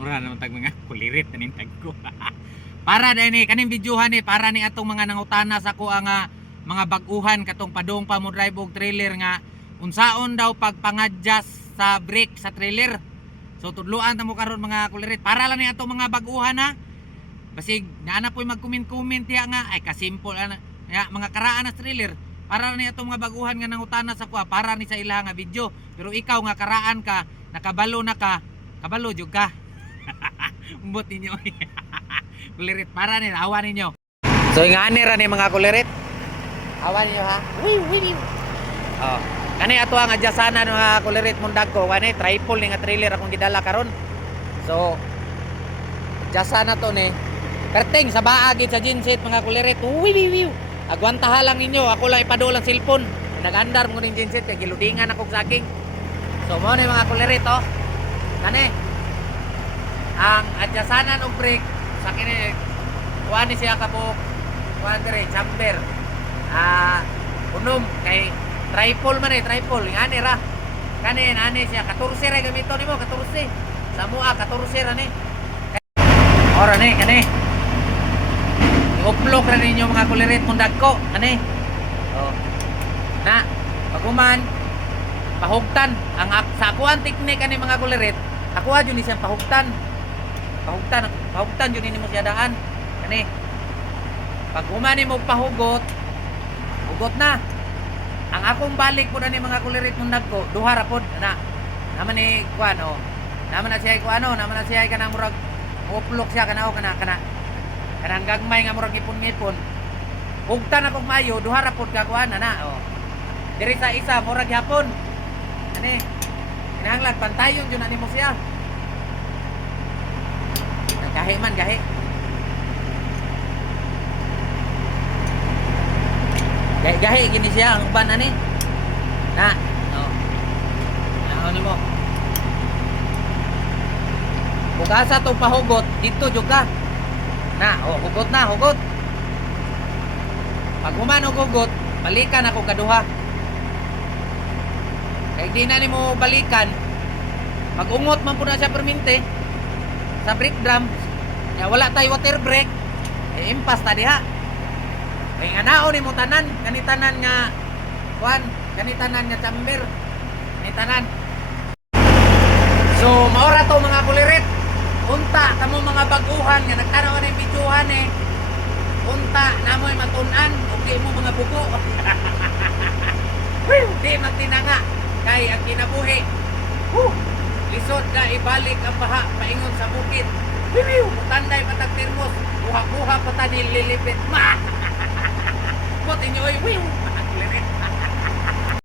Mura naman tag mga kulirit kaning tagko. Para dai kaning videohan ni para ni atong mga nangutana sa ko nga mga bag-uhan katong padong pa mo drive og trailer nga unsaon daw pagpang-adjust sa brake sa trailer. So tudloan ta mo karon mga kulirit para lang ni atong mga bag-uhan ha. Basig naana po'y mag-comment ya nga ay kasimple ana ya, mga karaan na trailer para ni atong mga baguhan nga nangutana sa kuha para ni sa ila nga video. Pero ikaw nga karaan ka nakabalo na ka kabalo jud ka. Umbot ninyo. Kulirit para ni awan ninyo. So ingani ra ni mga kulirit. Awan ninyo ha. Oh. Kani ato ang adjusana mga kulirit mundag ko kani triple ni nga trailer akong gidala karon. So adjusana to ni perting sa baagid sa genset mga kulirit. Agwantaha lang ninyo, ako lang ipadol ang cellphone. Nag-andar mo ning genset kay giludingan ako saking. So mo ni mga kulirit oh. Kani ang adjasanan og brake sa kini kuan ni siya kabuk kuan dire chamber. Unom kay triple man triple ngani ra. Kani ani siya 14 ra gamito nimo 14. Sa mua 14 ra ni. Ora ni kani. Uplok ra ninyo mga kulirit mundag ko ani. Oh. Na paguman pahugtan ang sa ako ang teknik ani mga kulirit. Ako adyo ni siyang pahugtan. Pahugtan jud ni mo siya daan. Kani. Pag humani mo pahugot, hugot na. Ang akong balik po na ni mga kulirit mundag ko, duha ra pod na. Naman ni kuan oh. Naman na siya kuan naman na siya kanang murag uplok siya kana kanang gagmay nga murag ipon-ipon. Hugtan akong mayo, duha ra pod ka kuan na oh. Diri sa isa murag hapon. Ani. Kinahanglan pantayon jud ani mo siya. Gahi man gahi. Gahi gini siya ang uban ani. Na. Oh. Ano ni mo? Bugasa to pahugot dito jud ka. Na, oh, hugot na, hugot. Pag humano hugot, balikan ako kaduha. Kaya di na nimo balikan, mag-ungot man po na siya perminte sa brake drum. Ya wala tay water brake, impas ta diha. Kaya nga naon nimo tanan, kanitanan nga kuan, kanitanan nga chamber, kanitanan. So maora to mga kulirit. Unta kamo mga baguhan nga nagtanaw ni videohan unta namoy matun-an ug di mo mga bugo. Di magtinanga kay ang kinabuhi. Lisod na ibalik ang baha paingon sa bukid. Tanday patag termos, buha-buha pa ta nililipit. Mot inyo oy.